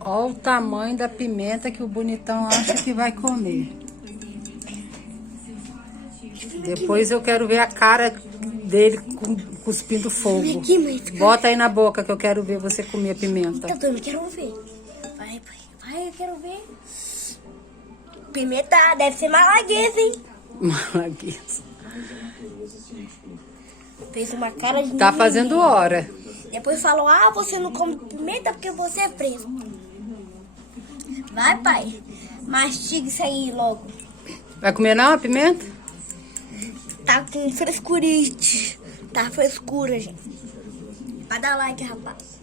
Olha o tamanho da pimenta que o bonitão acha que vai comer. Depois eu quero ver a cara dele cuspindo fogo. Bota aí na boca que eu quero ver você comer a pimenta. Eu também quero ver. Vai, eu quero ver. Pimenta deve ser malaguesa, hein? Malaguesa. Fez uma cara de Tá fazendo hora. Depois falou, você não come pimenta porque você é preso. Vai, pai. Mastiga isso aí logo. Vai comer não a pimenta? Tá com frescurite. Tá frescura, gente. Vai dar like, rapaz.